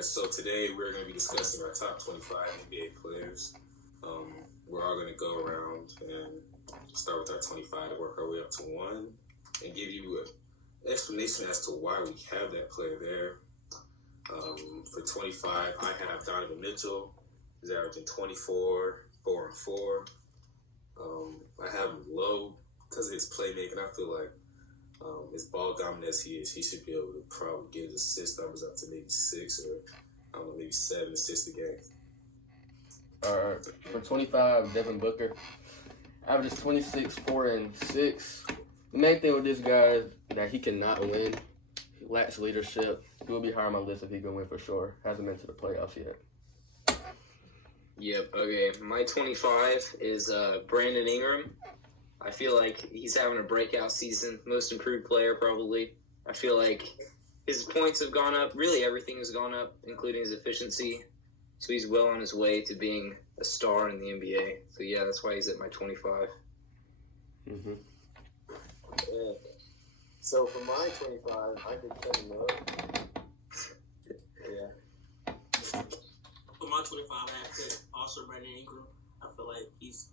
right, so today we're going to be discussing our top 25 NBA players. We're all going to go around and start with our 25 to work our way up to 1 and give you an explanation as to why we have that player there. For 25, I have Donovan Mitchell. He's averaging 24, 4 and 4. I have him low because of his playmaking. I feel like as ball dominant as he is, he should be able to probably get his assist numbers up to maybe 6 or maybe 7 assists a game. For 25, Devin Booker averages 26, 4 and 6. The main thing with this guy is that he cannot win. He lacks leadership. He will be higher on my list if he can win for sure. Hasn't been to the playoffs yet. Yep, okay. My 25 is Brandon Ingram. I feel like he's having a breakout season. Most improved player, probably. I feel like his points have gone up. Really, everything has gone up, including his efficiency. So he's well on his way to being a star in the NBA. So, yeah, that's why he's at my 25. Mm-hmm. Yeah. So, for my 25, I did Kevin Love. Yeah. For my 25, I have also Brandon Ingram. I feel like he's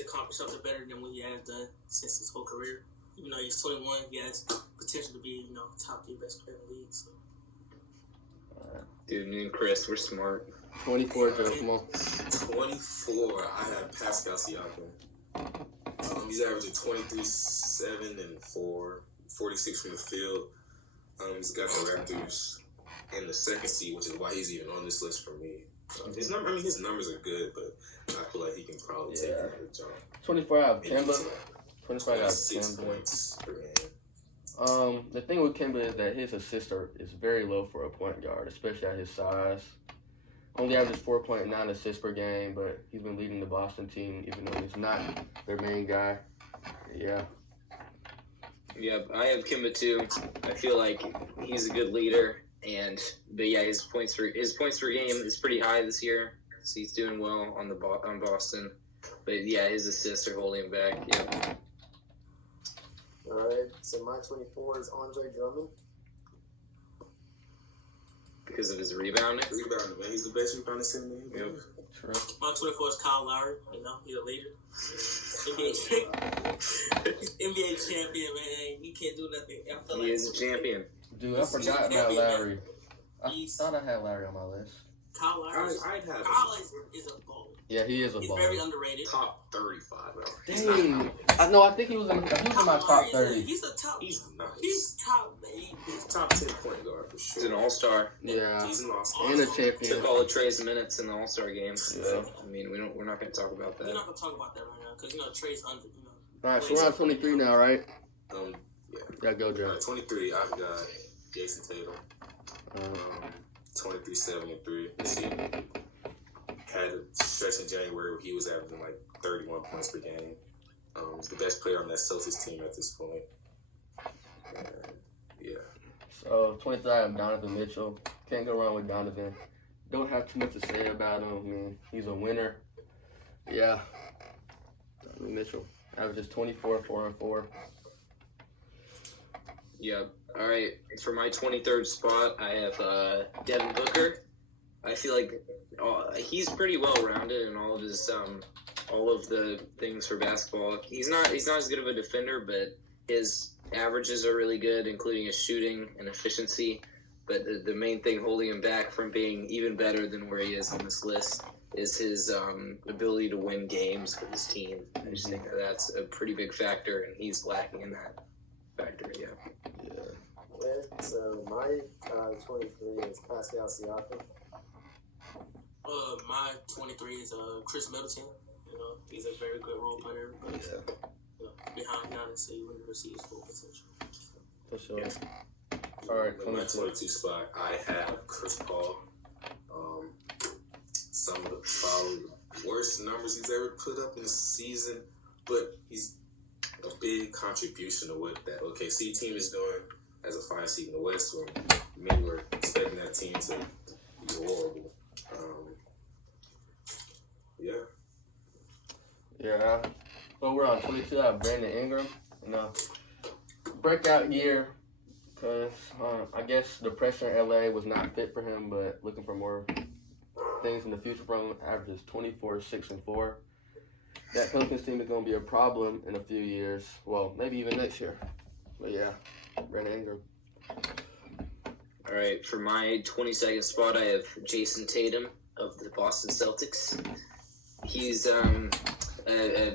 accomplished something better than what he has done since his whole career. Even though he's 21, he has potential to be, top 3 best player in the league. So. Dude, me and Chris, we're smart. 24, Joe, come on. 24, I have Pascal Siakam. He's averaging 23, 7 and 4, 46 from the field. He's got the Raptors in the second seed, which is why he's even on this list for me. His numbers are good, but I feel like he can probably take another jump. 24 out of Kemba. 25 out of 6 Kemba. points per game. The thing with Kemba is that his assist is very low for a point guard, especially at his size. Only averages 4.9 assists per game, but he's been leading the Boston team, even though he's not their main guy. Yeah. Yeah, I have Kimba too. I feel like he's a good leader, but yeah, his points per game is pretty high this year, so he's doing well on Boston. But yeah, his assists are holding him back. Yeah. All right. So my 24 is Andre Drummond. Because of his rebounding. Rebounding, man. He's the best rebounder center in the league. True. My 24 is Kyle Lowry. He's a leader. NBA champion, man. You can't do nothing. I feel He is a champion. Dude, I forgot about Larry. I thought I had Larry on my list. Kyle Lowry. I'd have Kyle is a baller. Yeah, he is a He's baller. very underrated. top 35. Dang. I think he was in my top 30. He's the top. He's not. He's top 8. He's top 10 point guard for He's sure. an all-star. Yeah. He's an all-star. And a champion. Took all of Trey's minutes in the All-Star game. Yeah. I mean, we're not going to talk about We're that. not gonna talk about that right now because Trey's under. All right, so we're on 23 now, right? Yeah. Go, Joe. 23, I've got Jason Tatum. 23, 7 and 3 this year. Had a stretch in January where he was averaging like 31 points per game. He's the best player on that Celtics team at this point. Yeah. So 23, I have Donovan Mitchell. Can't go wrong with Donovan. Don't have too much to say about him. I mean, he's a winner. Yeah. Donovan Mitchell averages 24, 4 and 4. Yeah. All right. For my 23rd spot, I have Devin Booker. I feel like he's pretty well rounded in all of the things for basketball. He's not as good of a defender, but his averages are really good, including his shooting and efficiency. But the main thing holding him back from being even better than where he is on this list is his ability to win games with his team. I just think that's a pretty big factor, and he's lacking in that factor. Yeah. Yeah. So my 23 is Pascal Siakam. My 23 is Chris Middleton. He's a very good role player, but behind Giannis, so he wouldn't receive his full potential. For sure. All right, In my 22 spot, I have Chris Paul. Some of the probably worst numbers he's ever put up in a season, but he's a big contribution to what that OKC team is doing as a 5 seed in the West, where many were expecting that team to be horrible. Yeah. So we're on 22. I have Brandon Ingram. Breakout year Because I guess the pressure in LA was not fit for him, but looking for more things in the future from him. Averages 24, 6, and 4. That Pelicans team is going to be a problem in a few years. Well, maybe even next year. But yeah, Brandon Ingram. All right, for my 22nd spot, I have Jason Tatum of the Boston Celtics. He's a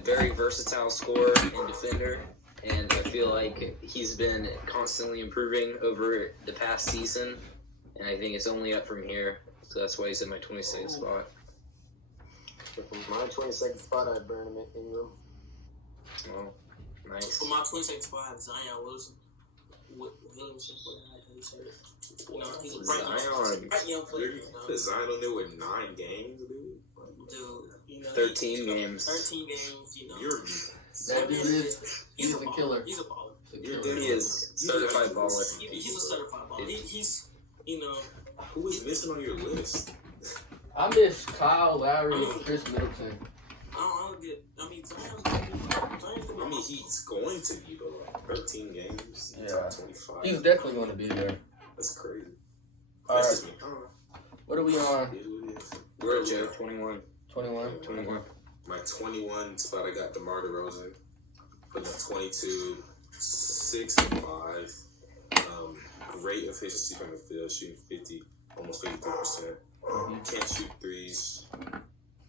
very versatile scorer and defender, and I feel like he's been constantly improving over the past season, and I think it's only up from here. So that's why he's in my 22nd spot. So for my 22nd spot, I have Brandon Ingram. Oh, nice. For my 22nd spot, I have Zion Williamson. Williamson, whatever you say it. You know, he's a bright young player. You put Zion on there with 9 games, dude. Dude, you know, 13 games. 13 games, you know. That dude is he's a killer. He's a baller. He is certified baller. He's a certified baller. He's, you know. Who is missing on your list? I miss Kyle Lowry and Chris Middleton. I don't get. I mean, Zion's gonna be. I mean, he's going to be, but like 13 games, Yeah. top 25. He's definitely going to be there. That's crazy. All That's right, just me. what are we on? It is what it is. We're at Joe, 21. 21? 21. My 21 spot, I got DeMar DeRozan. Putting up 22, 6 and 5. Great efficiency from the field, shooting 50, almost 53%. Can't shoot threes.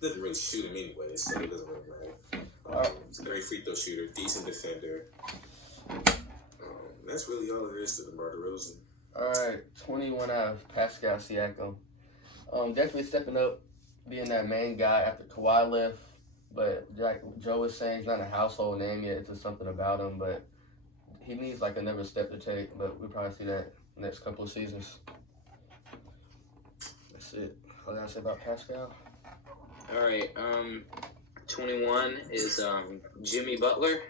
Doesn't really shoot them anyway, so it doesn't really matter. He's a great free throw shooter, decent defender. That's really all there is to DeMar DeRozan. Alright, 21 out of Pascal Siakam. Definitely stepping up, being that main guy after Kawhi left. But like Joe was saying, he's not a household name yet. It's just something about him. But he needs like another step to take. But we'll probably see that next couple of seasons. That's it. What did I say about Pascal? All right. 21 is Jimmy Butler.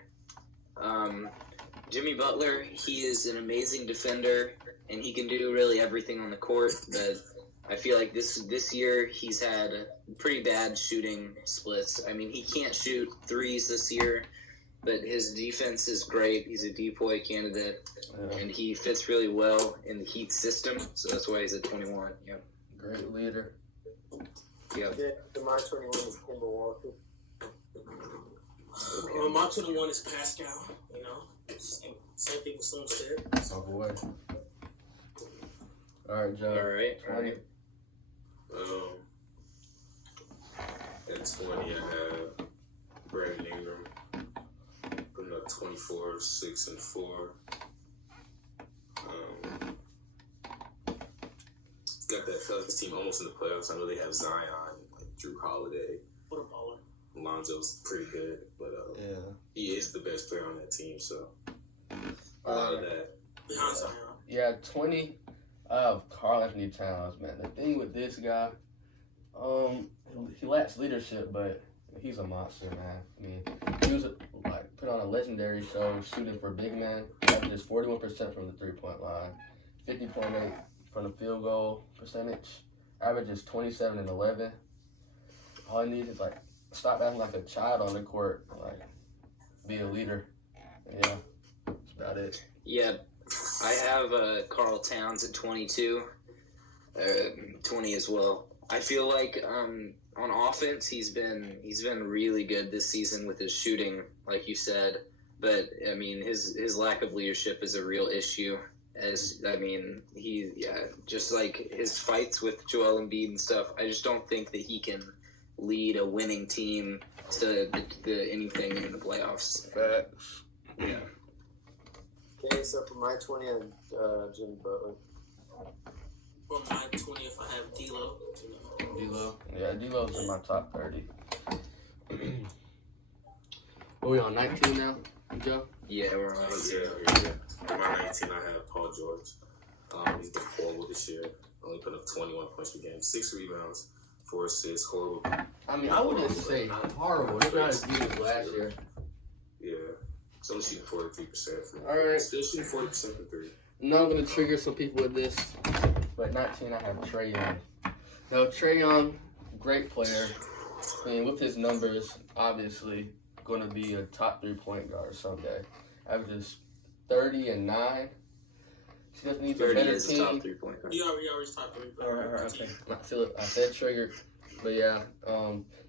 Jimmy Butler, he is an amazing defender, and he can do really everything on the court. But I feel like this year he's had pretty bad shooting splits. I mean, he can't shoot threes this year, but his defense is great. He's a decoy candidate, and he fits really well in the Heat system. So that's why he's at 21. Yep. Great leader. Yep. Yeah, so my 21 is Kemba Walker. Well, my 21 is Pascal. You know, same thing with Slim said. Oh boy. Alright, Joe. All right. 20. At 20, I have Brandon Ingram. Putting up 24, 6 and 4. Got that Pelicans team almost in the playoffs. I know they have Zion, like Drew Holiday. What a baller. Lonzo's pretty good, but Yeah. he is the best player on that team, so a lot of that. Behind Zion. Yeah, 20 of Karl Anthony Towns, man. The thing with this guy, he lacks leadership, but he's a monster, man. I mean, he was put on a legendary show shooting for big men. Averages 41% from the 3-point line, 50.8 from the field goal percentage. Averages 27 and 11. All he needs is stop acting like a child on the court, be a leader. Yeah, that's about it. Yeah, I have Karl Towns at 22, 20 as well. I feel like on offense he's been really good this season with his shooting, like you said. But I mean his lack of leadership is a real issue. Just like his fights with Joel Embiid and stuff. I just don't think that he can lead a winning team to anything in the playoffs. Facts. Yeah. Okay, so for my 20, I have Jimmy Butler. For my 20th, I have D'Lo. D-Lo. Yeah, D-Lo's in my top 30. Are we on 19 now, Joe? Yeah, we're on. Yeah. For my 19, I have Paul George. He's been horrible this year. Only put up 21 points per game, 6 rebounds, 4 assists. Horrible. I mean, I wouldn't say horrible. It's not as good as last year. Yeah. He's only shooting 43% from All right. Still shooting 40% from 3. Now I'm going to trigger some people with this. But 19, I have Trae Young. Now, Trae Young, great player. I mean, with his numbers, obviously going to be a top 3 point guard someday. Averages 30 and 9, She just needs He a already better is top team. 3-point guard. He already talked to me. Alright, okay. I said triggered, but yeah,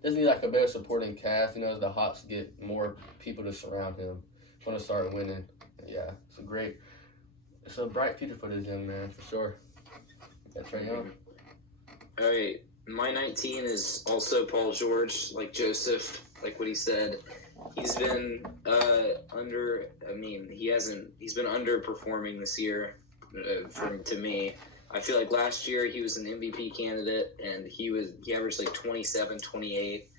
just need like a better supporting cast. You know, as the Hawks get more people to surround him, want to start winning. Yeah, it's a bright future for this young man for sure. Got Trae Young. All right, my 19 is also Paul George, like Joseph, like what he said. He's been he's been underperforming this year to me. I feel like last year he was an MVP candidate and he averaged like 27, 28.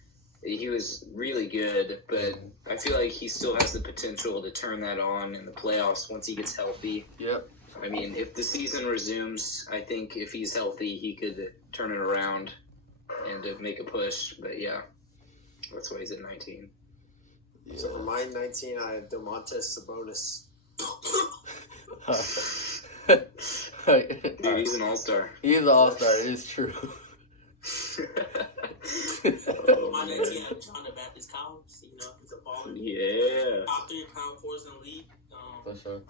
He was really good, but I feel like he still has the potential to turn that on in the playoffs once he gets healthy. Yep. I mean, if the season resumes, I think if he's healthy, he could turn it around and make a push. But yeah, that's why he's at 19. So for my 19, I have Domantas Sabonis. Dude, he's an all-star. He is an all-star. It is true. My 19, I have John the Baptist Collins. You know, he's a baller. Yeah. Top 3 power forwards in the league. For sure.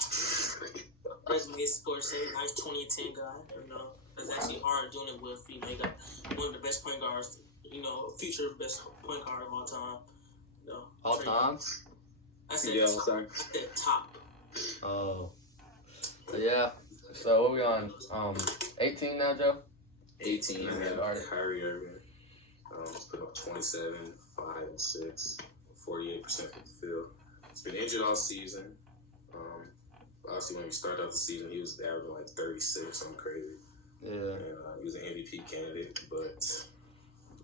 President scored say nice 20-10 guy. You know, that's actually hard doing it with. You know, you got one of the best point guards. You know, future best point guard of all time. You know, All time? I said Yeah, top. all time. I said top. Oh. Yeah. So what we on? 18 now, Joe? 18. I Yeah. have Kyrie Irving. He's put up 27, 5, and 6, 48% from the field. He's been injured all season. Obviously, when we started out the season, he was averaging like 36, something crazy. Yeah. And he was an MVP candidate, but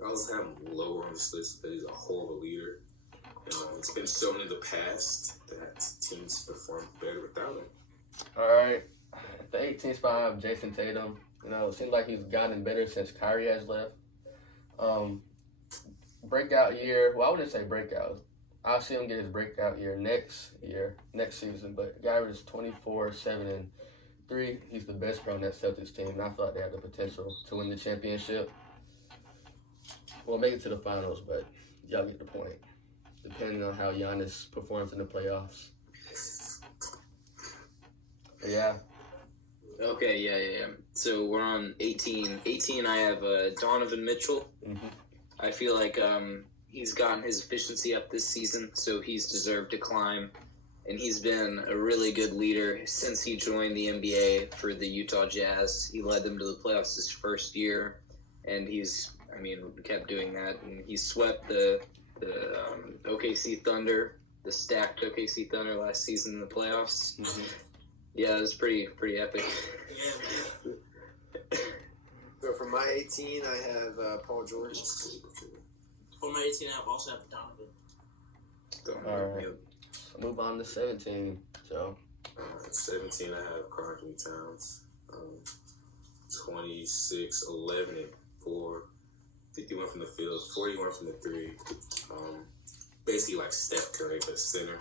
I was having him lower on this list because he's a horrible leader. It's been shown in the past that teams perform better without him. All right. At the 18th spot, I have Jason Tatum. You know, it seems like he's gotten better since Kyrie has left. Breakout year. Well, I wouldn't say breakout. I'll see him get his breakout year, next season. But the guy was 24, 7, and 3. He's the best player on that Celtics team, and I feel like they have the potential to win the championship. Well, make it to the finals, but y'all get the point. Depending on how Giannis performs in the playoffs. But yeah. Okay, yeah. So we're on 18. 18, I have Donovan Mitchell. Mm-hmm. I feel like he's gotten his efficiency up this season, so he's deserved to climb. And he's been a really good leader since he joined the NBA for the Utah Jazz. He led them to the playoffs his first year, and kept doing that. And he swept the OKC Thunder, the stacked OKC Thunder last season in the playoffs. Mm-hmm. Yeah, it was pretty epic. Yeah, man. So for my 18, I have Paul George. For my 18, I also have Donovan. All right. Move on to 17. So 17, I have Karl Anthony Towns. 26, 11, and 4. 51 from the field, 41 from the 3. Basically like Steph Curry, but center.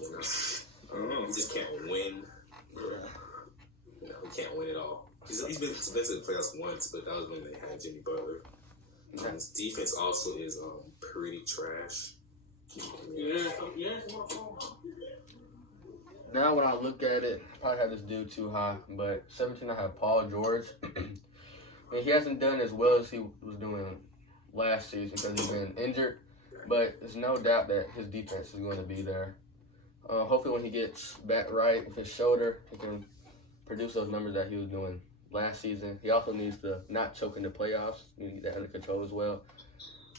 You know, he just can't win. You know, he can't win at all. He's been to the playoffs once, but that was when they had Jimmy Butler. His defense also is pretty trash. Yeah. now when I look at it, I probably have this dude too high, but 17 I have Paul George. I mean, he hasn't done as well as he was doing last season because he's been injured, but there's no doubt that his defense is going to be there. Hopefully when he gets back right with his shoulder, he can produce those numbers that he was doing last season. He also needs to not choke in the playoffs. You need that under control as well.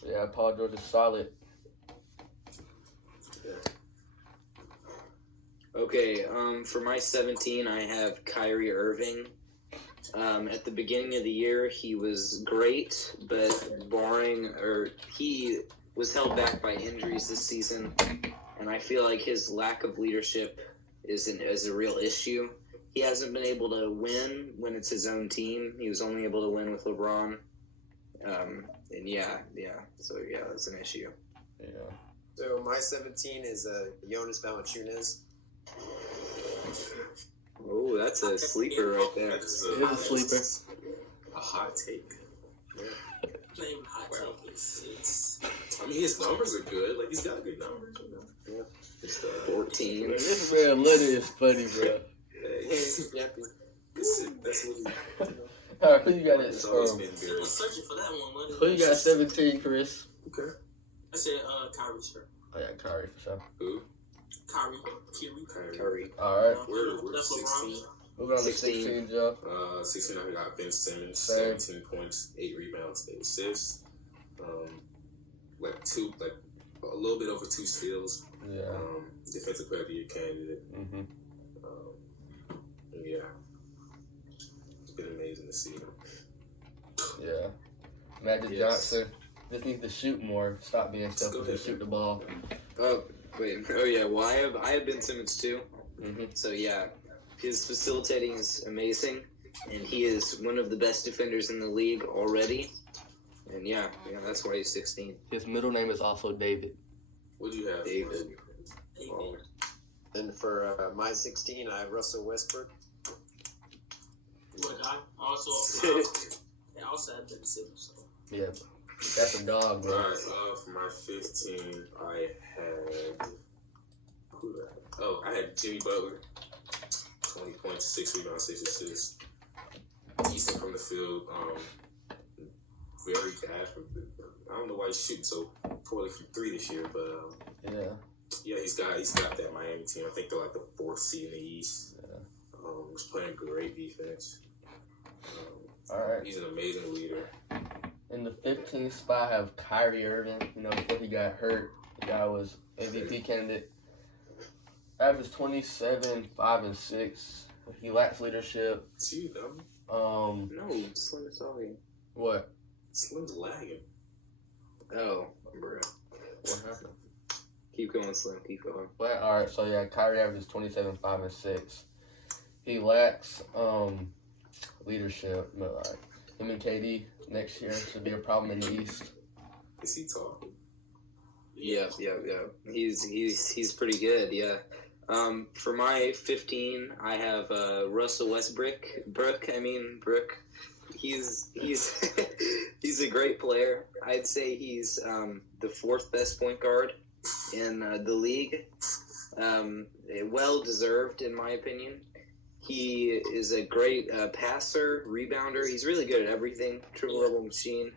But yeah, Paul George is solid. Okay, for my 17, I have Kyrie Irving. At the beginning of the year, he was great, but he was held back by injuries this season, and I feel like his lack of leadership is a real issue. He hasn't been able to win when it's his own team. He was only able to win with LeBron. So that's an issue. Yeah. So my 17 is Jonas Valanciunas. Oh, that's a sleeper right there. That's It is a sleeper. A hot take. Not even hot take. It's I mean, his numbers are good. Like, he's got good numbers. You know? Yeah. Just, 14. This man Leonard is funny, bro. Champion. That's what he. All right, who you got It's at always been I good. was searching for that one. who you got 17, Chris? Okay. I said Kyrie, sure. Oh yeah, Kyrie for sure. Who? Kyrie. Curry. All right, We're That's 16. moving on to 16. 16, Joe. 16, I got Ben Simmons, Same. 17 points, 8 rebounds, 8 assists. Like a little bit over 2 steals. Yeah. Defensive player of the year candidate. Mm-hmm. Yeah. It's been amazing to see him. Yeah. Magic Yes. Johnson just needs to shoot more. Stop being selfish and shoot the ball. Oh wait. Oh yeah. Well, I have Ben Simmons too. Mm-hmm. So yeah, his facilitating is amazing, and he is one of the best defenders in the league already. And yeah, that's why he's 16. His middle name is also David. What do you have? David. Well, And for my 16, I have Russell Westbrook. I also had Ben Simmons. So. Yeah. That's a dog, bro. Alright, for my 15, I had. Who did I have? Oh, I had Jimmy Butler. 20 points, 6 rebounds, 6 assists. Decent from the field. Very bad from. I don't know why he's shooting so poorly from 3 this year, but Yeah. yeah, he's got that Miami team. I think they're like the 4th seed in the East. Yeah. He's playing great defense. All right. He's an amazing leader. In the 15th spot, I have Kyrie Irving. Before he got hurt, the guy was MVP candidate. Average 27, 5 and 6. He lacks leadership. See you, dumb. No, Slim is talking. What? Slim's lagging. Oh, bro. What happened? Keep going, Slim. Keep going. Well, all right. So yeah, Kyrie averages 27, 5 and 6. He lacks leadership. But like him and KD next year should be a problem in the East. Is he talking? Yeah. He's pretty good. Yeah. For my 15, I have Russell Westbrook. Brook. He's he's a great player. I'd say he's the 4th best point guard in the league. Well deserved, in my opinion. He is a great passer, rebounder. He's really good at everything. Triple-double machine.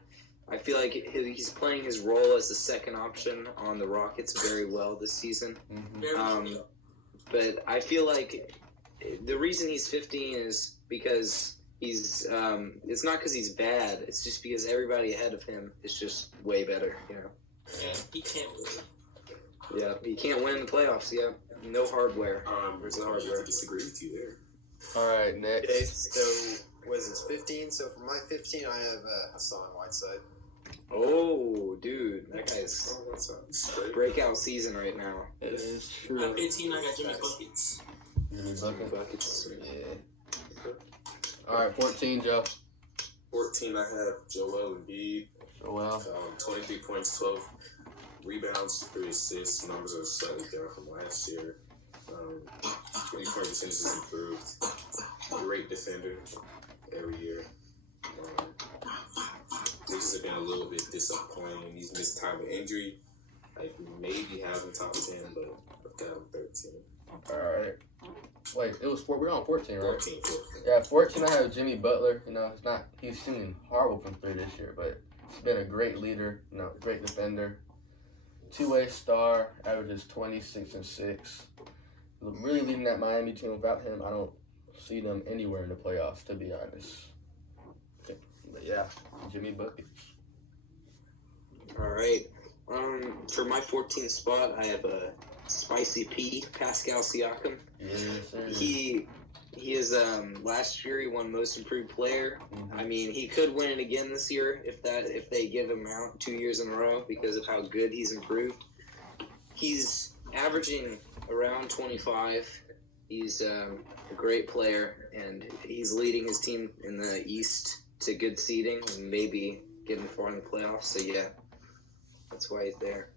I feel like he's playing his role as the second option on the Rockets very well this season. Mm-hmm. But I feel like the reason he's 15 is because he's it's not because he's bad. It's just because everybody ahead of him is just way better. He can't win. Yeah, he can't win the playoffs. Yeah, no hardware. There's no hardware. I disagree with you there. All right, next. Okay, so was it 15? So for my 15, I have Hassan Whiteside. Oh, dude, that guy's Oh, that's straight. breakout season right now. It is At true. 15, I got Jimmy Buckets. Jimmy Bucket. Buckets. Yeah. All right, 14, Joe. 14, I have Joel Embiid. Oh, well. 23 points, 12 rebounds, 3 assists. Numbers are slightly down from last year. 3-point percentage has improved. Great defender every year. They just have been a little bit disappointing. He's missed time with injury. Like, maybe have him top 10, but I've got him 13. All right. Wait, it was 4. We're on 14, right? 14. Yeah, 14. I have Jimmy Butler. It's not. He's shooting horrible from 3 this year, but he's been a great leader. Great defender. 2-way star. Averages 26 and 6. Really leading that Miami team. Without him, I don't see them anywhere in the playoffs, to be honest. But yeah, Jimmy Buckets. All right. For my 14th spot, I have a Spicy P, Pascal Siakam. Yes, sir. He is last year he won Most Improved Player. Mhm. I mean, he could win it again this year if they give him out 2 years in a row because of how good he's improved. He's averaging around 25. He's a great player, and he's leading his team in the East to good seeding and maybe getting far in the playoffs. So yeah, that's why he's there.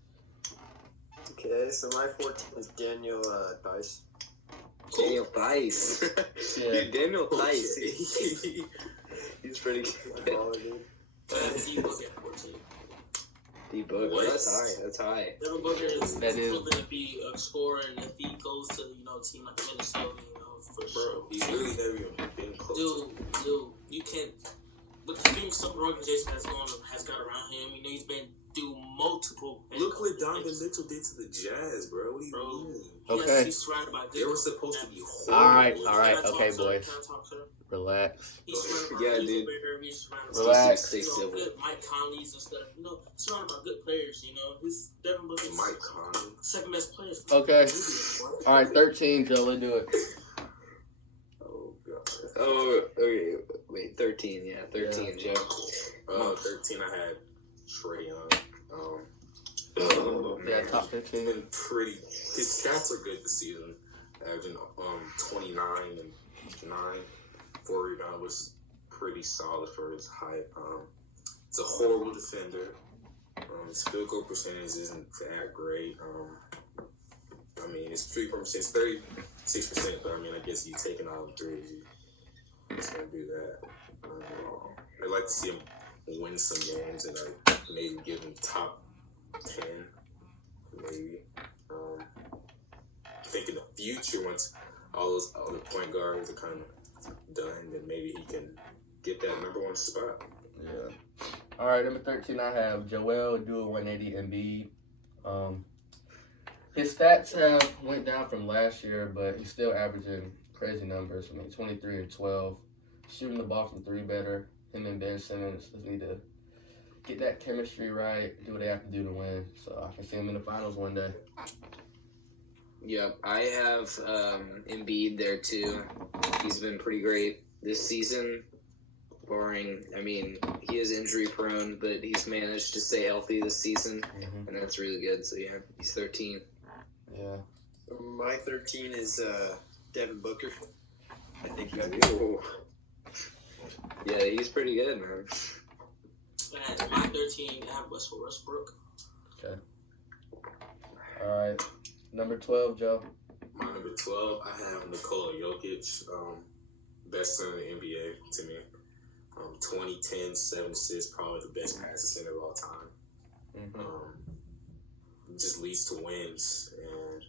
Okay, so my 14 is Daniel Dice. Daniel Theis. Yeah. Daniel Theis. He's pretty good. I have D Book at 14. D Book. What? That's high. That's high. Devin Booker is That is- going to be a scorer, and if he goes to a team like Minnesota, for sure. Bro, he's really never even been close. Dude, you can't. With the things some organization has got around him, you know, he's been through multiple. Look what Donovan Mitchell did to the Jazz, bro. What do you mean? Okay. He's surrounded by They good. were supposed to be Alright, horrible. alright, Can I talk, okay, sir? boys. Can I talk, sir? Relax. He's surrounded by Yeah, he's dude. a better, he's surrounded by Relax. you know, good Mike Conleys and stuff. You know, surrounded by good players. You know, he's Devin Booker's Mike Conley. second best player. Okay. All right, 13, Joe. Let's do it. Oh, God. Oh, okay. Wait, 13. Yeah, 13, Joe. 13, I had Trae Young. Oh, Yeah, man. top 15. Been pretty. His stats are good this season, averaging 29 and 9. 4 rebounds was pretty solid for his height. It's a horrible defender. His field goal percentage isn't that great. I mean, his 3-point percent is 36%, but I mean, I guess he's taking all the threes. He's gonna do that. I'd like to see him win some games and maybe give him top 10, maybe. I think in the future, once all those other point guards are kind of done, then maybe he can get that number 1 spot. Yeah. All right, number 13, I have Joel Dual 180 Embiid. His stats have went down from last year, but he's still averaging crazy numbers. I mean, 23 and 12, shooting the ball from 3 better. Him and Ben Simmons just need to get that chemistry right, do what they have to do to win. So I can see him in the finals one day. Yep, I have Embiid there too. He's been pretty great this season, barring, I mean, he is injury prone, but he's managed to stay healthy this season, and that's really good. So yeah, he's 13. Yeah. My 13 is Devin Booker. I think he's Ooh. Yeah, he's pretty good, man. And my 13, I have Westbrook. All right. Number 12, Joe. My number 12, I have Nikola Jokic, best center in the NBA to me. 2010, 7 assists, probably the best passing center of all time. Just leads to wins and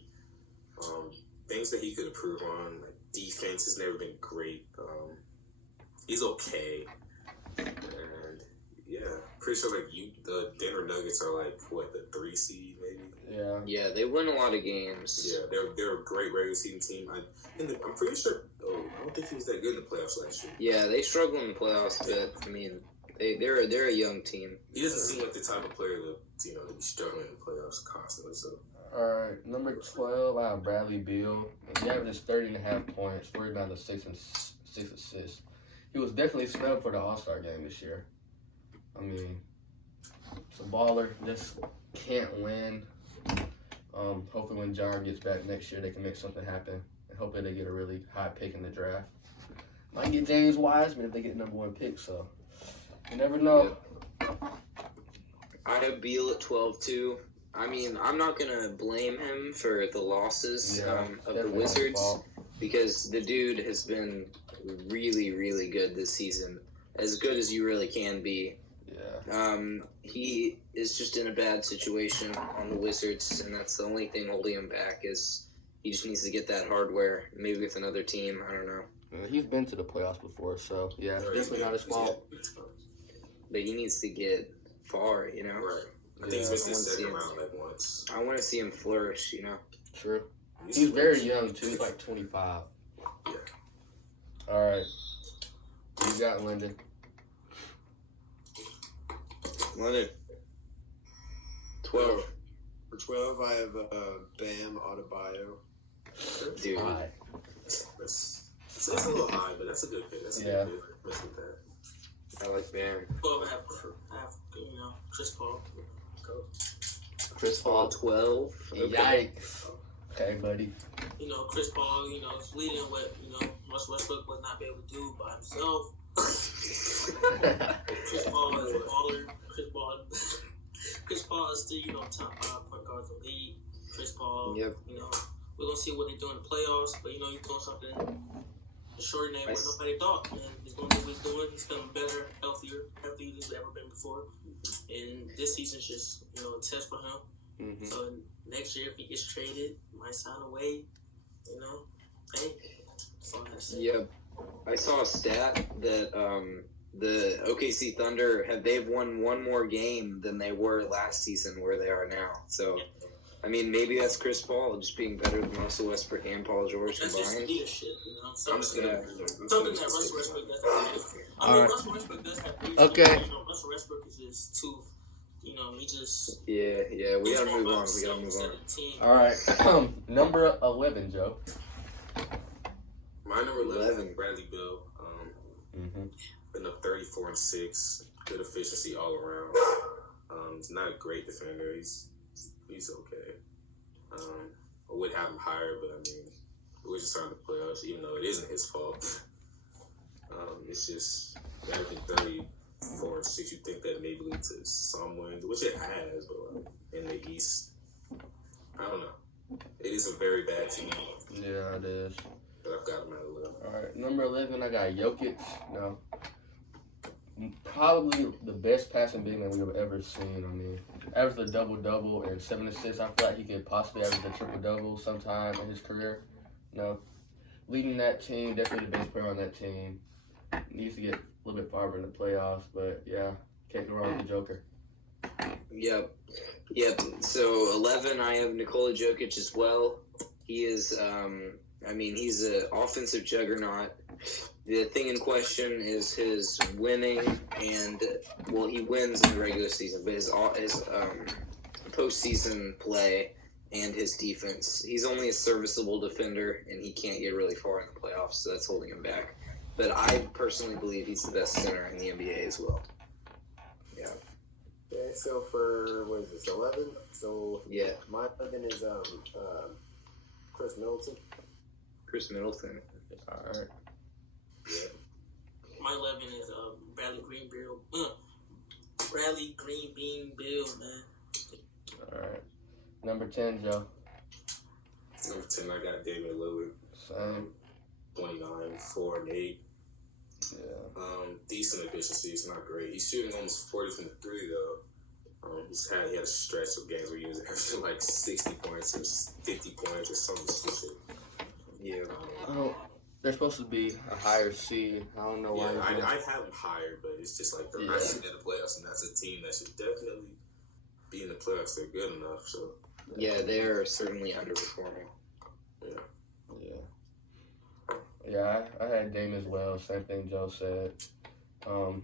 things that he could improve on. Like defense has never been great. He's okay, and yeah, pretty sure like the Denver Nuggets are like what, the 3 seed maybe. Yeah. Yeah, they win a lot of games. Yeah, they're a great regular season team. I'm pretty sure. Oh, I don't think he was that good in the playoffs last year. Yeah, they struggle in the playoffs, but I mean, they're a young team. He doesn't seem like the type of player to to be struggling in the playoffs constantly. So All right. Number 12, I have Bradley Beal. He averages 30.5 points, 4 rebounds, 6 assists. He was definitely snubbed for the All-Star game this year. I mean, it's a baller. Just can't win. Hopefully when John gets back next year, they can make something happen. And hopefully they get a really high pick in the draft. Might get James Wiseman if they get number 1 pick, so you never know. I have Beal at 12 too. I mean, I'm not gonna blame him for the losses of the definitely not his Wizards fault. because the dude has been really, really good this season. As good as you really can be. Yeah. He is just in a bad situation on the Wizards, and that's the only thing holding him back is he just needs to get that hardware, maybe with another team. I don't know. He's been to the playoffs before, so yeah, it's definitely not his fault. But he needs to get far, you know? Right. I think he's missed his I second wanna see round like once. I want to see him flourish, you know? True. He's very young, too. He's like 25. Yeah. All right. You got Lyndon. Leonard. 12. For 12, I have Bam Adebayo. Dude. All right. That's a little high, but that's a good pick. That's a Yeah. good pick. Mess with that. I like Bam. Well, I have Chris Paul. Chris Paul, Paul. 12. Yikes. Okay, buddy. Chris Paul, is leading what, Russell Westbrook would not be able to do by himself. Chris Paul is a baller. Chris Paul is still, top 5 point guards in the league. Chris Paul, Yep. we're going to see what they do in the playoffs, but, he's doing something extraordinary what nobody thought, man. He's going to do what he's doing. He's feeling better, healthier than he's ever been before. And this season's just, a test for him. Mm-hmm. So next year, if he gets traded, might sign away, hey, That's all I say. Yep. I saw a stat that the OKC Thunder they've won one more game than they were last season where they are now. So, I mean, maybe that's Chris Paul just being better than Russell Westbrook and Paul George That's just combined. leadership, you know. I'm just gonna. Something that Russell Westbrook doesn't have. I mean, Alright. Russell Westbrook does have leadership. Okay. You know, Russell Westbrook is just too, you know, he just. Yeah, we he's gotta more move about on. We gotta himself move on. instead of the team. All right. Number 11, Joe. My number 11, Bradley Beal. Mm-hmm. Been up 34 and 6. Good efficiency all around. He's not a great defender. He's okay. I would have him higher, but I mean, we're just starting the playoffs, even though it isn't his fault. It's just averaging 34 and 6. You think that maybe lead to some wins, which it has, but in the East, I don't know. It is a very bad team, Yeah, it is. but I've got him at 11. All right, number 11, I got Jokic. No, probably the best passing big man we've ever seen. I mean, averaged a double-double and 7 assists. I feel like he could possibly average a triple-double sometime in his career. No, leading that team, definitely the best player on that team. Needs to get a little bit farther in the playoffs, but yeah, can't go wrong with the Joker. Yep. So 11, I have Nikola Jokic as well. He is, he's an offensive juggernaut. The thing in question is his winning, and he wins in the regular season, but his postseason play and his defense. He's only a serviceable defender, and he can't get really far in the playoffs, so that's holding him back. But I personally believe he's the best center in the NBA as well. Yeah. Okay, so for, what is this, 11? So, Yeah. my 11 is Chris Middleton. Chris Middleton. All right. My 11 is Bradley Green Bill. Bradley Green Bean Bill, man. All right. Number 10, Joe. Number 10, I got Damian Lillard. Same. 29, 4 and 8. Yeah. Decent efficiency. It's not great. He's shooting almost 40 from the 3 though. He had a stretch of games where he was averaging like 60 points or 50 points or something stupid. Yeah. They're supposed to be a higher seed. I don't know why. Yeah, he's not. I have him higher, but it's just like they're Yeah. not even in the playoffs, and that's a team that should definitely be in the playoffs. They're good enough, so Yeah, they're certainly underperforming. Yeah, I had Dame as well. Same thing Joe said.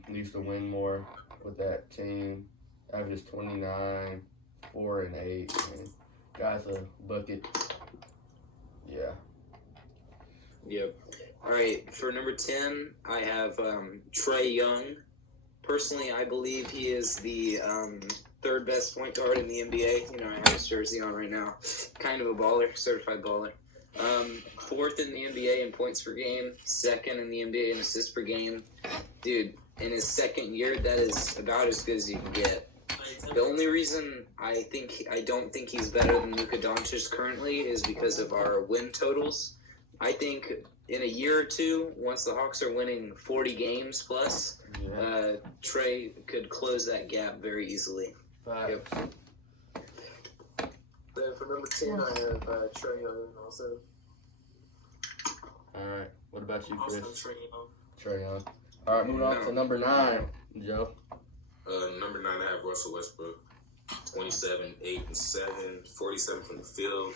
Needs to win more with that team. Averages 29, 4 and 8. And guy's a bucket. Yeah. Yep. All right, for number 10, I have Trae Young. Personally, I believe he is the third best point guard in the NBA. You know, I have his jersey on right now. Kind of a baller, certified baller. Fourth in the NBA in points per game, second in the NBA in assists per game. Dude, in his second year, that is about as good as you can get. The only reason I don't think he's better than Luka Doncic currently is because of our win totals. I think in a year or two, once the Hawks are winning 40 games plus, Trae could close that gap very easily. Yep. Then for number 10, I have Trae Young also. All right. What about you, Also, Chris? Trae Young. Trae Young. All right, moving on to number 9, Joe. number 9, I have Russell Westbrook. 27, 8 and 7, 47 from the field,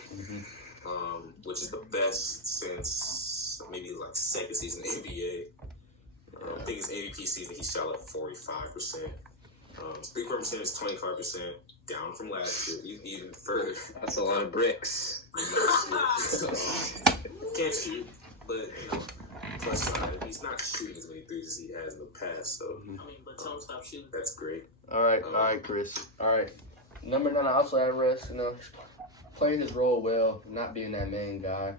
which is the best since maybe like second season in the NBA. I think his MVP season he shot like 45%. His 3-point percentage is 25%, down from last year, even further. That's a lot of bricks. Can't shoot, but you know, plus side, he's not shooting as many threes as he has in the past, so I mean, but tell him stop shooting. that's great. All right, Chris. All right. Number 9, I also have Russ. You know, playing his role well, not being that main guy.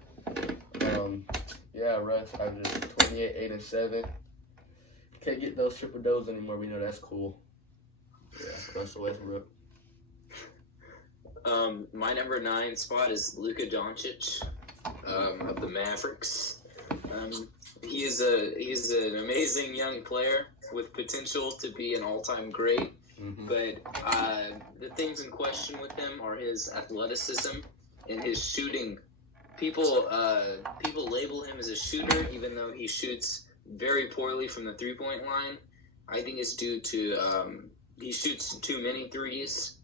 Russ averages 28, 8 and 7. Can't get those triple doubles anymore. We know that's cool. Yeah, Russell Westbrook. My number 9 spot is Luka Doncic of the Mavericks. He is an amazing young player with potential to be an all-time great. But the things in question with him are his athleticism and his shooting people label him as a shooter, even though he shoots very poorly from the 3-point line. I think it's due to he shoots too many threes.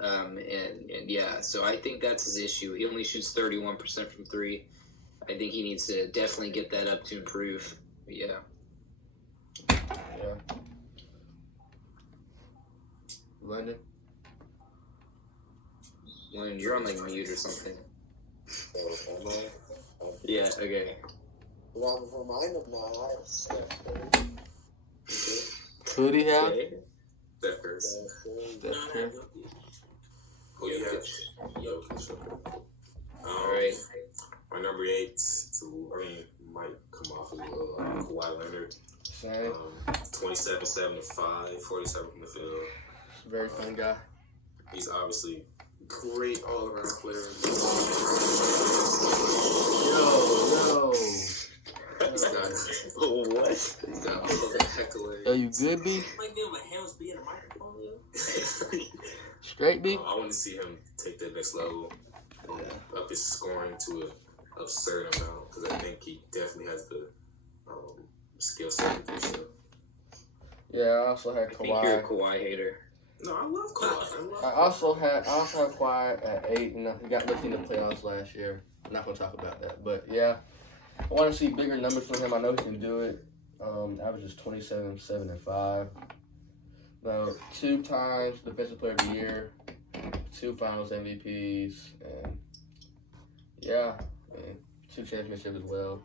And yeah, so I think that's his issue. He only shoots 31% from 3. I think he needs to definitely get that up to improve. But yeah. Yeah. London? Lynn, you're on like mute or something. So, am I? Yeah, okay. Well, for mine of 9, I have Steph Curry. Who do you have? Okay. Steph Curry. Steph Curry. No, I have Who you have? Jokic. Alright. My number 8, might come off of Kawhi Leonard. Same. 27, 7 to 5, 47 from the field. Very fun guy. He's obviously great all around player. Yo. He's not. What? He's not all the heck away. Yo, you good, B? Like them, my hands be in the microphone, yo. Straight, B? I want to see him take that next level, up his scoring to an absurd amount, because I think he definitely has the skill set to do so. Yeah, I also had I think you're a Kawhi. Kawhi hater. No, I love Kawhi. I also had Kawhi at 8. You know, he got lucky in the playoffs last year. I'm not gonna talk about that, but yeah, I want to see bigger numbers from him. I know he can do it. Averages 27, 7, and 5. Now, 2 times Defensive Player of the Year, 2 Finals MVPs, and yeah, man, 2 championships as well.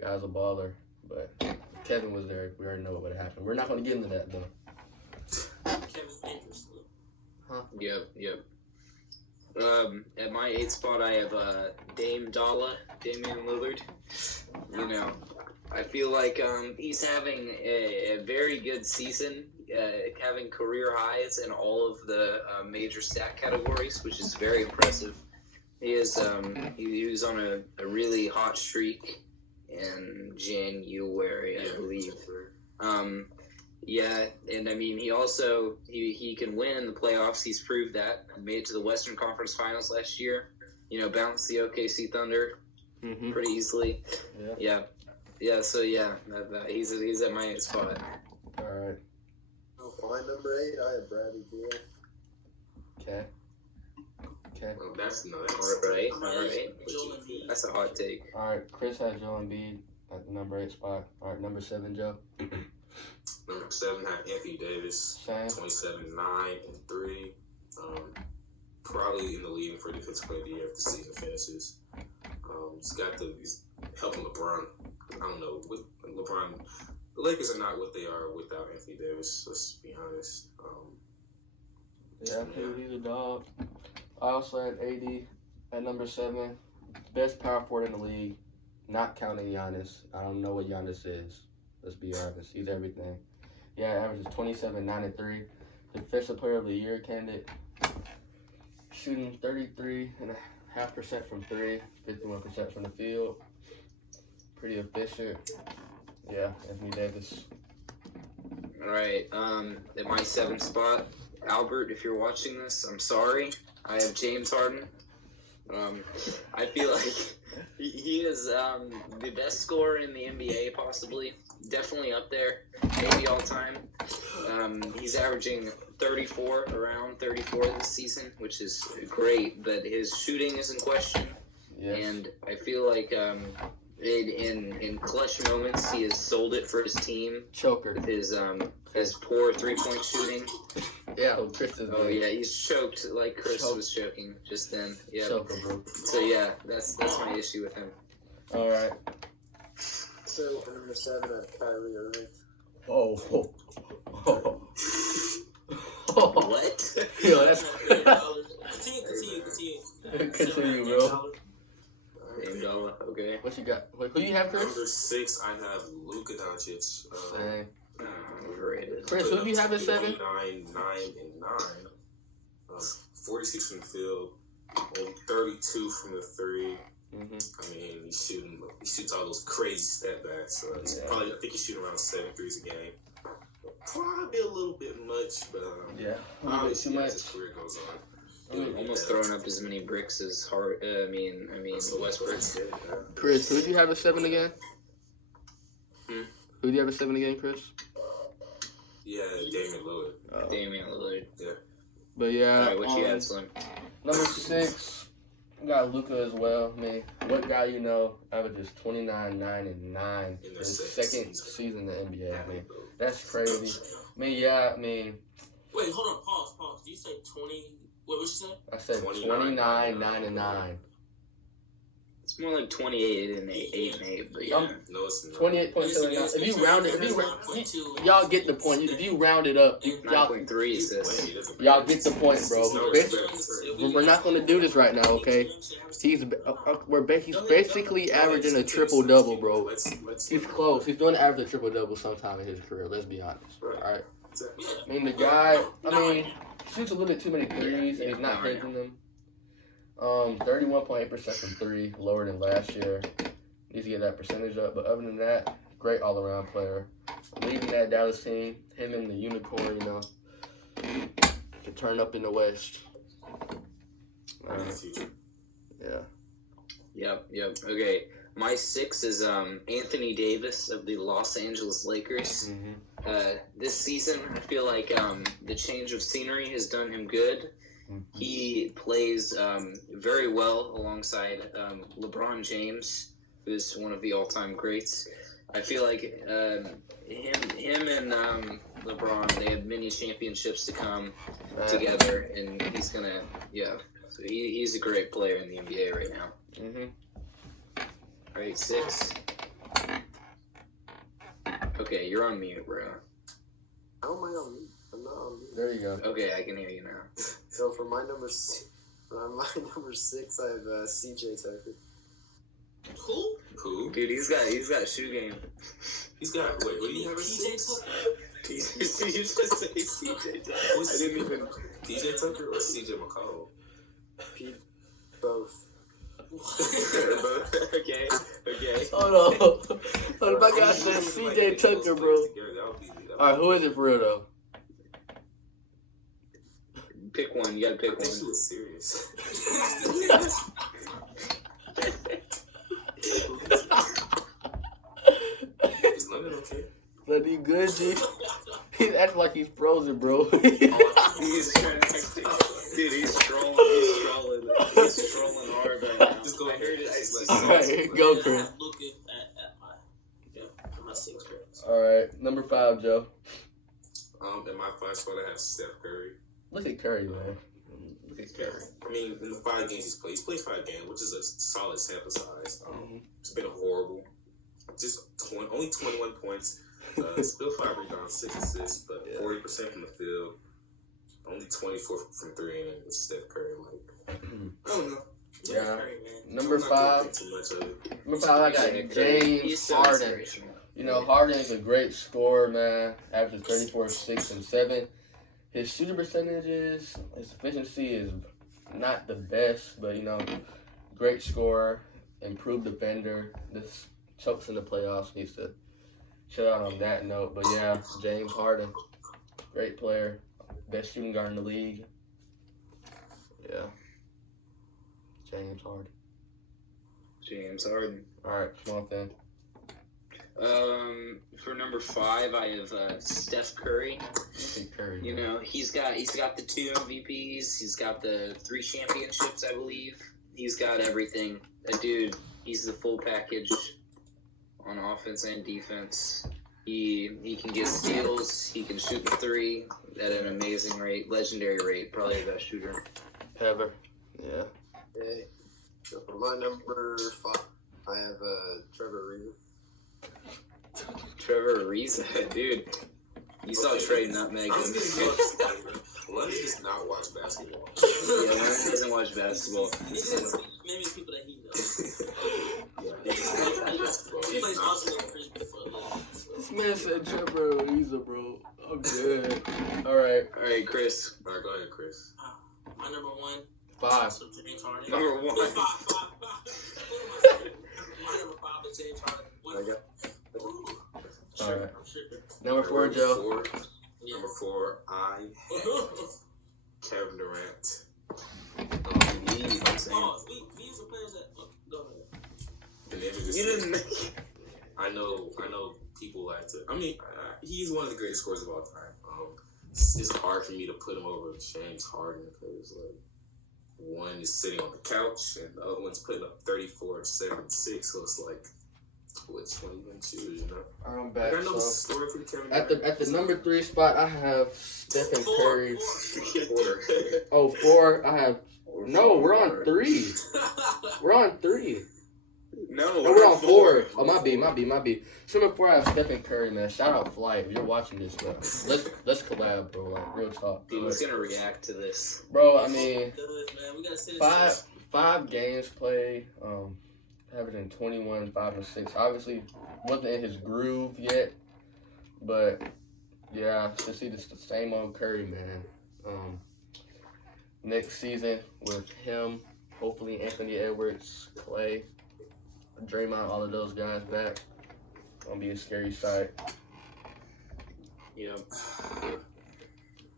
Guy's a baller, but if Kevin was there, we already know what would have happened. We're not gonna get into that though. Kevin's dangerous. Yep. At my 8th spot, I have Damian Lillard. You know, I feel like he's having a very good season, having career highs in all of the major stat categories, which is very impressive. He is he was on a really hot streak in January, I believe. Yeah, and I mean, he also he can win in the playoffs. He's proved that. Made it to the Western Conference Finals last year. You know, bounced the OKC Thunder pretty easily. Yeah. So yeah, he's at my 8th spot. All right. For my number 8, I have Bradley Beal. Okay. Well, that's nice. All right. Joel Embiid. That's a hot take. All right. Chris has Joel Embiid at the number 8 spot. All right, number 7, Joe. Number 7 had Anthony Davis, Same. 27, 9, and 3. Probably in the lead for Defensive Player of the Year if the season finishes. He's helping LeBron. I don't know. With LeBron, the Lakers are not what they are without Anthony Davis. Let's be honest. Yeah, he's a dog. I also had AD at number 7. Best power forward in the league, not counting Giannis. I don't know what Giannis is. Let's be honest. He's everything. Yeah, averages 27, 9, and 3. Defensive Player of the Year candidate. Shooting 33.5% from 3, 51% from the field. Pretty efficient. Yeah, Anthony Davis. All right. At my 7th spot, Albert, if you're watching this, I'm sorry. I have James Harden. I feel like he is the best scorer in the NBA, possibly. Definitely up there, maybe all time. He's averaging around 34 this season, which is great, but his shooting is in question. Yes. And I feel like in clutch moments, he has sold it for his team. Choker. With his poor 3-point shooting. Yeah, Chris is Oh yeah, he's choked like Chris was choking just then. Yeah. Choker, bro. So yeah, that's my issue with him. All right. So for number 7, I have Kyrie Irving. Oh. What? Yo, that's Continue. Continue, bro. Dame Dollar, okay. What you got? Wait, who you have, Chris? Number 6, I have Luka Doncic. Same. Overrated. Chris, who do you have at 7? 9, and 9. 46 from the field, only 32 from the 3. I mean, he shoots all those crazy step backs. So I think he's shooting around 7 threes a game. Probably a little bit much, but Yeah. obviously Too as much. his career goes on. Almost throwing up as many bricks as Hart. Westbrook. Chris, who do you have at 7 again? Hmm? Who do you have at 7 again, Chris? Yeah, Damian Lillard. Damian Lillard. But yeah, Alright, what you had, Slim? number 6, I got Luka as well. I mean, what guy you know averages 29, 9, and 9 In in their his second season in the NBA? I mean, that's crazy. I mean, Wait, hold on. Pause. Did you say 20? What you say? I said 29, 29, 9, and 9. It's more like 28 and 8 and 8, but yeah. No, it's not. 28.79. If you round it, y'all get the point. If you round it up, y'all 9.3 assists. He doesn't y'all play. get the point, bro. No Bas- respect. We're not gonna do this right now, okay? He's basically averaging a triple double, bro. Let's He's close. He's doing average a triple double sometime in his career. Let's be honest. All right. I mean, the guy. Shoots a little bit too many threes, and he's not hitting them. 31.8% from 3, lower than last year. Needs to get that percentage up. But other than that, great all-around player. Leading that Dallas team, him and the unicorn, to turn up in the West. Yeah. Yep. Okay. My 6 is Anthony Davis of the Los Angeles Lakers. Mm-hmm. This season, I feel like the change of scenery has done him good. Mm-hmm. He plays very well alongside LeBron James, who's one of the all-time greats. I feel like him and LeBron, they have many championships to come together, and he's gonna, So he's a great player in the NBA right now. Mm-hmm. All right, 6. Okay, you're on mute, bro. How am I on mute? I'm not on mute. There you go. Okay, I can hear you now. So for my number 6, I have CJ Tucker. Who? Dude, he's got shoe game. He's got. Wait, what do you have? PJ Tucker? You just say CJ Tucker. I didn't even. PJ Tucker or CJ McCollum? Both. Okay. Hold on. My guy said CJ Tucker, bro. All right, who is it for real, though? Pick one. You gotta pick I think she one. was serious. Is London okay? But he good, G. He's acting like he's frozen, bro. He's strolling hard right now. Just go I heard it. All right, go, Chris. Looking at my 6 grades. All right, number 5, Joe. In my 5 spot, I have Steph Curry. Look at Curry, man. Look at Curry. I mean, in the 5 games he's played 5 games, which is a solid sample size. Mhm. It's been horrible. Just only 21 points. Still 5 rebounds, 6 assists, but 40% from the field. Only 24 from 3, and it's Steph Curry. I don't know. Yeah. Curry, man. Number 5. Too much of it. Number 5, I got He's James so Harden. inspirational. Harden is a great scorer, man. Averages 34, 6, and 7. His shooting percentages, his efficiency is not the best, but great scorer, improved defender. This chokes in the playoffs. Needs to chill out on that note. But yeah, James Harden, great player, best shooting guard in the league. Yeah, James Harden. James Harden. All right, come on, then. For number 5, I have Steph Curry. Curry. He's got the 2 MVPs. He's got the 3 championships, I believe. He's got everything. That dude, he's the full package on offense and defense. He can get steals. He can shoot the 3 at an amazing rate, legendary rate. Probably the best shooter ever. Yeah. Okay. So for my number 5, I have Trevor Ariza. Trevor Ariza, dude. You saw Trey nutmeg. I was gonna go. London does not watch basketball. Yeah, Leonard doesn't watch basketball. Maybe people that he knows. Yeah, he He plays not- also for so. This man said Trevor Ariza, bro. I'm good. All right, All right, Chris. All right, go ahead, Chris. My number 1. 5. So James Harden. Number 1. My number 5 is James Harden. I got All right. I'm tripping. Number 4, Joe. Number 4, I have Kevin Durant. I'm saying. Pause. We use the players that. Go ahead. And then just, You didn't. I know people like to. I mean, he's one of the greatest scorers of all time. It's hard for me to put him over James Harden because like one is sitting on the couch and the other one's putting up 34, 7, 6. So it's like, which one you gonna choose? You know. I'm I back. got no So story for Kevin. at the number 3 spot, I have Stephen Curry. Four. Oh, 4. I have. No, we're on 3. We're on 3. No, No, we're on 4. Oh, my B. So number 4, I have Stephen Curry, man. Shout out Flight. If you're watching this, bro. Let's collab, bro. Like, real talk. Dude, who's gonna react to this? Bro, I mean, We gotta say this. 5 games played, averaging 21, 5 and 6. Obviously, wasn't in his groove yet, but yeah, to see this the same old Curry, man. Next season with him, hopefully Anthony Edwards, Clay, Draymond, all of those guys back. Gonna be a scary sight. Yep.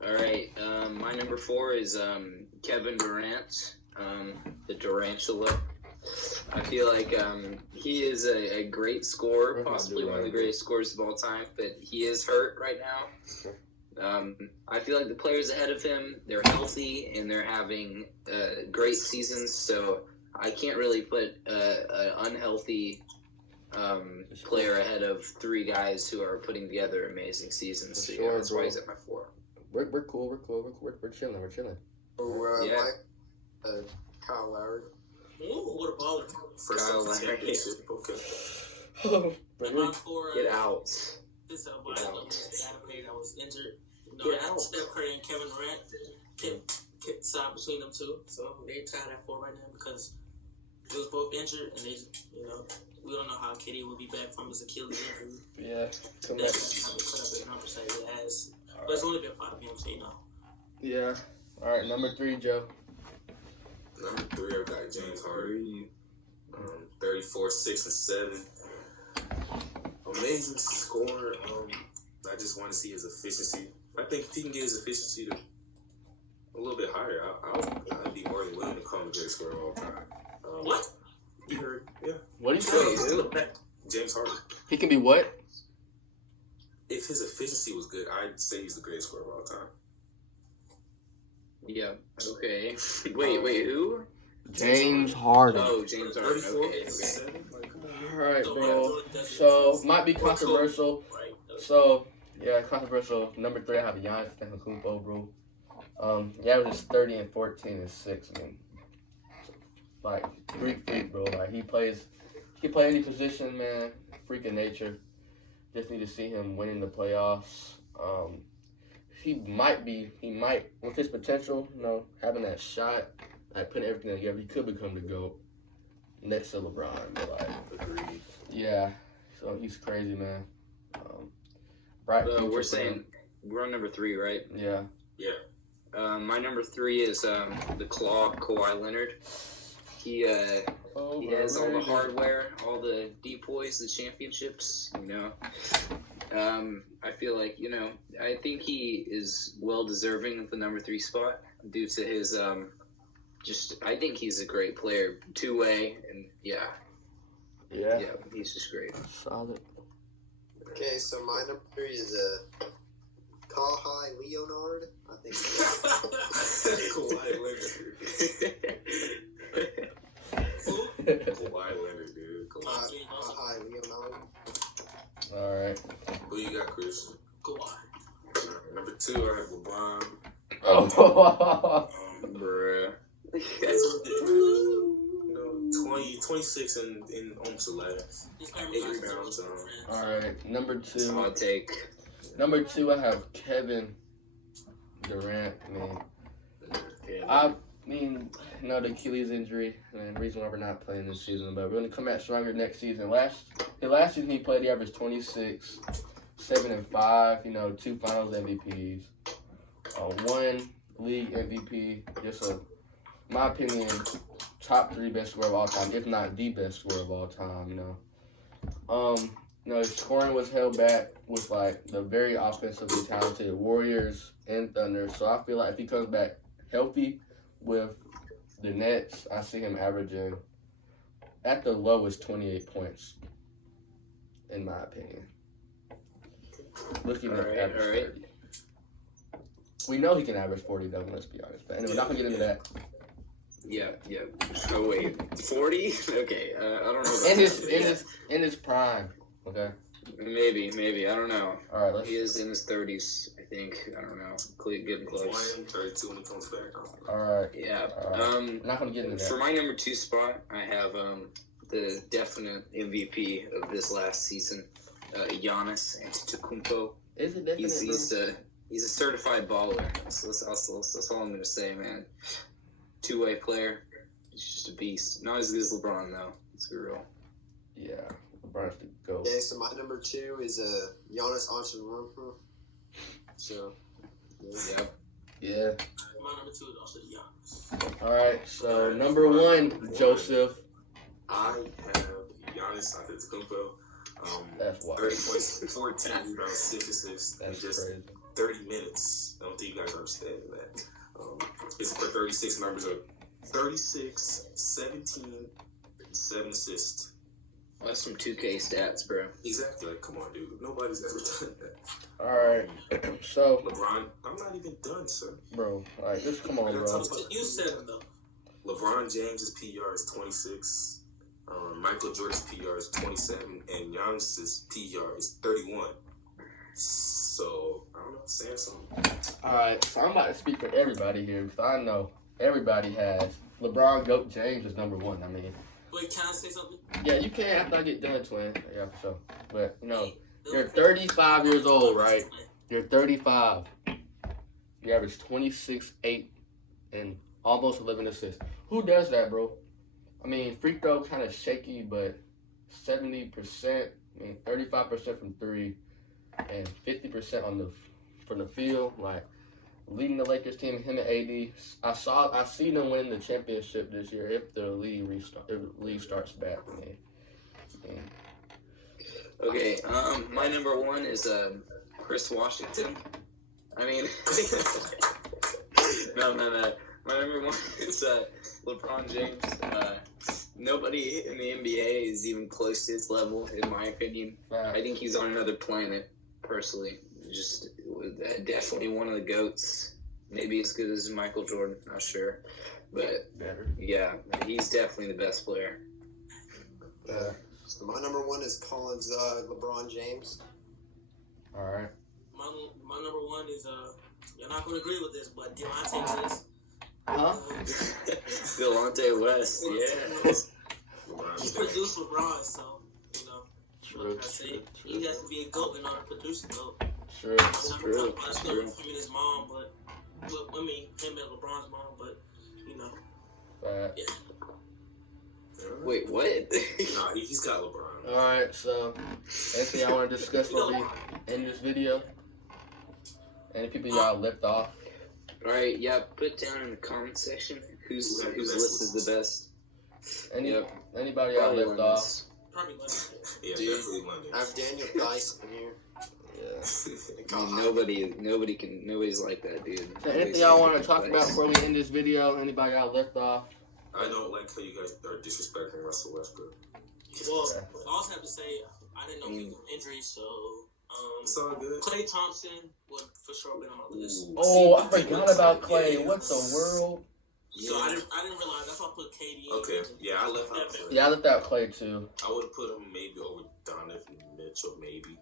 All right. My number 4 is Kevin Durant, the Durantula. I feel like he is a great scorer, possibly one of the greatest scorers of all time, but he is hurt right now. I feel like the players ahead of him, they're healthy and they're having great seasons, so I can't really put an unhealthy player ahead of 3 guys who are putting together amazing seasons. So yeah, that's why he's at my 4. We're cool. We're chilling. Yeah. Kyle Lowry. Ooh, what a baller. First Kyle off the Lowry. championship. Okay. And my 4, Get out. This Get I out. Adam Payne that was injured. Get out. Steph Curry and Kevin Durant kept side between them two, so they tied at 4 right now because they was both injured and they, we don't know how KD will be back from his Achilles injury. Yeah, come back. That's how they put up the numbers that it has, but it's only been 5 games, so Yeah. All right, number 3, Joe. Number 3, I've got James Harden. 34, 6 and 7. Amazing scorer. I just want to see his efficiency. I think if he can get his efficiency to a little bit higher, I'd be more than willing to call him the greatest scorer of all time. What? You heard? Yeah. What do you say? James Harden. He can be what? If his efficiency was good, I'd say he's the greatest scorer of all time. Yeah. Okay. Wait. Who? James Harden. Oh, James Harden. 34, Okay. 7. Like, come on. All right, bro. So might be controversial. Right. So yeah, controversial. Number 3, I have Giannis Antetokounmpo, bro. He averages 30 and 14 and 6. I mean, like freak, bro. Like he can play any position, man. Freak of nature. Just need to see him winning the playoffs. He might, with his potential, having that shot, like putting everything together, he could become the GOAT next to LeBron. But like, Agreed. yeah, so he's crazy, man. Bright future We're for saying him. we're on number 3, right? Yeah. My number 3 is the Claw, Kawhi Leonard. He has all the hardware, all the depoys, the championships. I feel like I think he is well deserving of the number 3 spot due to his I think he's a great player, 2-way, and yeah, he's just great. Solid. Okay, so my number 3 is Kawhi Leonard. I think. Kawhi Leonard, dude. Kawhi Leonard. All right. Who you got, Chris? Kawhi. Number 2, I have LeBron. Oh. Bruh. 26 and almost 11. 8 rebounds. All right. Number 2. Hot take. Number 2, I have Kevin Durant. I mean, the Achilles injury, and the reason why we're not playing this season, but we're going to come back stronger next season. Last season he played, he averaged 26, 7 and 5, 2 finals MVPs, 1 league MVP, just in my opinion, top 3 best scorer of all time, if not the best scorer of all time, his scoring was held back with like the very offensively talented Warriors and Thunder. So I feel like if he comes back healthy with the Nets, I see him averaging at the lowest 28 points, in my opinion. Looking at Alright, average alright. 30. We know he can average 40 though, let's be honest. But anyway, we're not gonna get into that. Yeah. Oh wait, 40? Okay, I don't know. About In his prime. Okay. Maybe. I don't know. All right. Let's. He is in his 30s, I think. I don't know. Getting close. 32 when he comes back. All right. Yeah. All right. I'm not gonna get into For that. my number 2 spot, I have the definite MVP of this last season, Giannis Antetokounmpo. Is it definite? He's a certified baller. So that's all I'm gonna say, man. Two-way player. He's just a beast. Not as good as LeBron though. Let's be real. Yeah. LeBron's the GOAT. Okay, so my number 2 is Giannis Antetokounmpo. So, Yeah. Yeah. My number 2 is also Giannis. All right. So number 1, Joseph. I have Giannis Antetokounmpo. That's wild. 30 points, 14 rebounds, 6 assists, in That's just crazy. 30 minutes. I don't think you guys understand that. His 36 numbers are 36, 17, 7 assists. Well, that's some 2K stats, bro. Exactly. Like, come on, dude. Nobody's ever done that. All right. So, LeBron, I'm not even done, sir. bro, like just come on, bro. You said it though. LeBron James's PR is 26. Michael Jordan's PR is 27, and Giannis's PR is 31. So I don't know, saying something. All right. So I'm about to speak for everybody here because I know everybody has LeBron, GOAT, James is number 1. I mean, Wait, can I say something? yeah, you can't after I get done, twin. Yeah, for sure. But you know, you're 35 years old, right? You're 35. You average 26, 8, and almost 11 assists. Who does that, bro? I mean, free throw kind of shaky, but 70%. I mean, 35% from 3, and 50% from the field. Like leading the Lakers team, him and AD. I see them winning the championship this year if the league starts back. I mean, Okay, my number 1 is Chris Washington. I mean, no. My number 1 is LeBron James. Nobody in the NBA is even close to his level, in my opinion. I think he's on another planet, personally. Just definitely one of the GOATs. Maybe as good as Michael Jordan, not sure. But, better. yeah, he's definitely the best player. so my number 1 is Colin's LeBron James. All right. My number 1 is you're not gonna agree with this, but Delonte West. Huh? Delonte West, yeah. He produced LeBron, so you know. True. I say he has to be a GOAT in order to produce a GOAT. True. True. I still him and his mom, but I mean him and LeBron's mom, but you know. Yeah. Wait, what? Nah, he's got LeBron. All right. So, anything I want to discuss before we end this video? Any people y'all left off? All right, yeah. Put down in the comment section whose list is the best. Anybody y'all Probably left London's. Probably London. Yeah, Dude, definitely London. I have Daniel Dyson here. Yeah. And I mean, nobody's like that, dude. So anything y'all want to talk about before we end this video? Anybody y'all left off? I don't like how you guys are disrespecting Russell Westbrook. Well, I also have to say I didn't know he was injury, so It's all good. Clay Thompson would for sure be on my list. Oh, I forgot about Clay. What the world? So I didn't realize that's why I put KD. Okay, yeah, I left out Clay. Yeah, I left out Clay too. I would have put him maybe over Donovan Mitchell, maybe.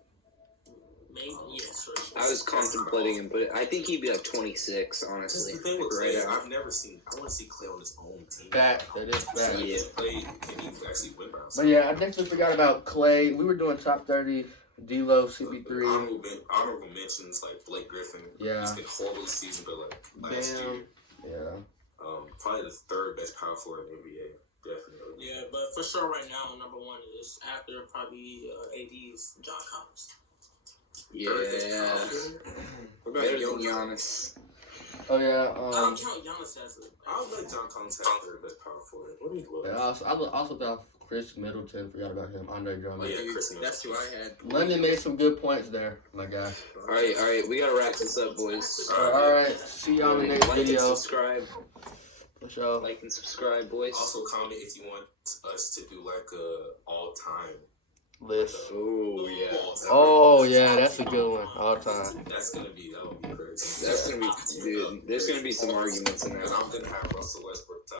Maybe, yeah, sure. I was contemplating him, but I think he'd be like 26, honestly. That's the thing with Right Clay. out. I've never seen. I want to see Clay on his own team. Fact. That is fact. Yeah. Clay can he actually win by himself? But yeah, I definitely forgot about Clay. We were doing top 30. D'Lo, CP3. Honorable mentions like Blake Griffin. Yeah. He's been horrible this season, but like last Bam. year, Yeah. probably the 3rd best power forward in the NBA. Definitely. Yeah, but for sure right now, number 1 is after probably AD's John Collins. Yeah. What about Better than Jokic? Giannis. Oh yeah. I don't count Giannis as a. I don't let John Collins have 3rd best power forward. What do you look? I also thought Chris Middleton. Forgot about him. Andre Oh Drummond. yeah, Chris That's who I had. London made some good points there, my guy. All right. We gotta wrap this up, boys. All right. See y'all in the next Like and video. subscribe. For sure. Like and subscribe, boys. Also, comment if you want us to do like a all-time. List. Oh yeah, Oh yeah, that's a good one. All time. That'll be crazy. that's gonna be, dude. There's gonna be some arguments in And that. I'm gonna have Russell Westbrook